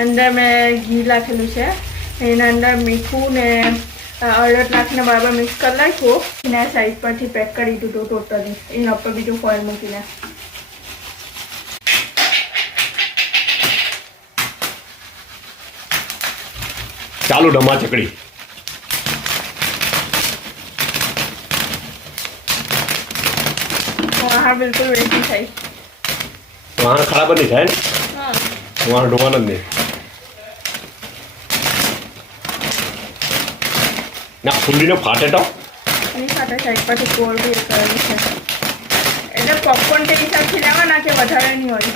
અંદર મેં ઘી નાખેલું છે, એના અંદર મીઠું ને અડદ નાખીને બરાબર મિક્સ કરી નાખ્યું. એને સાઈડ પરથી પેક કરી દીધું ટોટલી. એના ઉપર બીજું ફોઇલ મૂકીને ચાલુ ડમા ચકડી. હા બિલકુલ રેડી થઈ. વહાણ ખરાબ નહીં થાય ને? હા વહાણ ઢોવાનું જ નહીં. ના ફૂલીને ફાટે તો એની સાથે સાઈડ પરથી ગોળ બી કરેલું છે. એટલે પોપકોર્ન તે હિસાબથી લેવાના કે વધારે નહીં હોય.